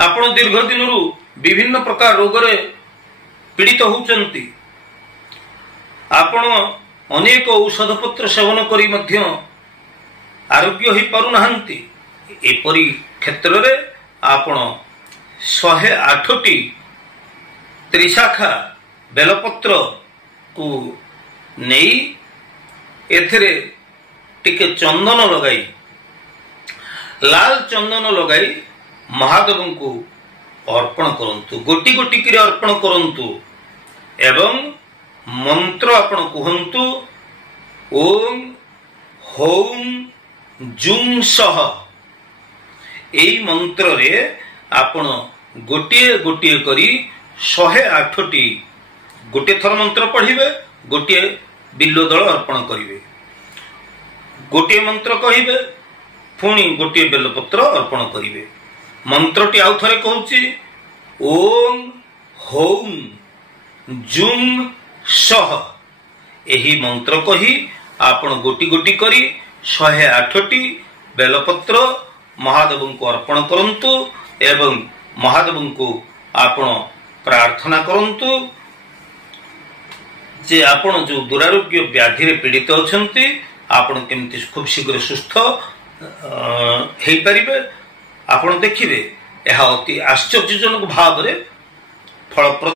आपण दीर्घ दिन विभिन्न प्रकार रोग पीड़ित होउचंती, आपण अनेक औषध पत्र सेवन करी मध्य आरोग्य हो पारुनाहांती। एपरी क्षेत्र रे आपण 108टी त्रिशाखा बेलपत्र को नहीं एथिरे टिके चंदन लगाई, लाल चंदन लगाई महादेव को अर्पण करंतु, गोटी गोटी किरे अर्पण करंतु एवं मंत्र आपण कहंतु ओम हौम जुं सह। एई मंत्र रे आपण गोटिए गोटिए करी 108टी गोटे थर मंत्र पढ़िबे, गोटिए बिल्लो दल अर्पण करिवे, गोटिए मंत्र कहिबे, पुणी गोटिए बेलपत्र अर्पण करिवे। मंत्रटी आउ थरे कहूची ओम हौम जुं सह। एही मंत्र कही आपण गोटी गोटी करी 108टी बेलपत्र महादेव को अर्पण करंतु एवं महादेव को आपण प्रार्थना करंतु जे आपण जो दुरारोग्य व्याधि रे पीड़ित अछंती आपण केमती खूब शीघ्र सुस्थ हेई परिबे। आपण देखिबे यह अति आश्चर्यजनक भाव रे फलप्रद